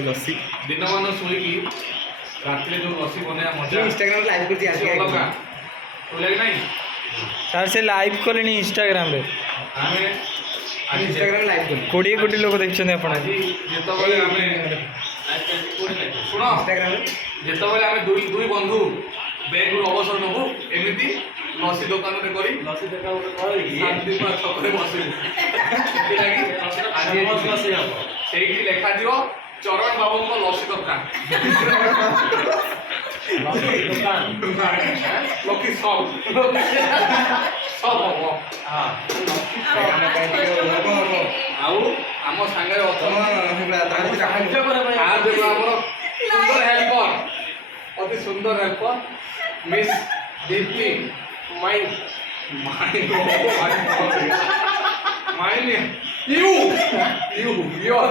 लस्सी दिन मान शोकी रात जो लस्सी बने मजा इंस्टाग्राम लाइव करती आसी अलगा तो लगे नहीं सर से लाइव कले इंस्टाग्राम रे आमे आज इंस्टाग्राम लाइव कर 20 लोग देखछन आपण आज जेतबले आमे सुनो इंस्टाग्राम जेतबले आमे दुई बंधु बैंक रु अवसर नबु एमिति लस्सी दुकान रे करी लस्सी देखा ଗୋଟେ କହିଲି शांति पर छकरे बसि कि लागी आज लस्सी हବ सेठी लेखा दियो चरण बाबू को लस्सी दुकान लस्सी दुकान लकी सब सब हबो हां आउ आम सांगे ସାହାଯ୍ୟ କରିବା ପାଇଁ आ देखो हमर सुंदर हेल्पर अति सुंदर helper miss Deepti mine mine you your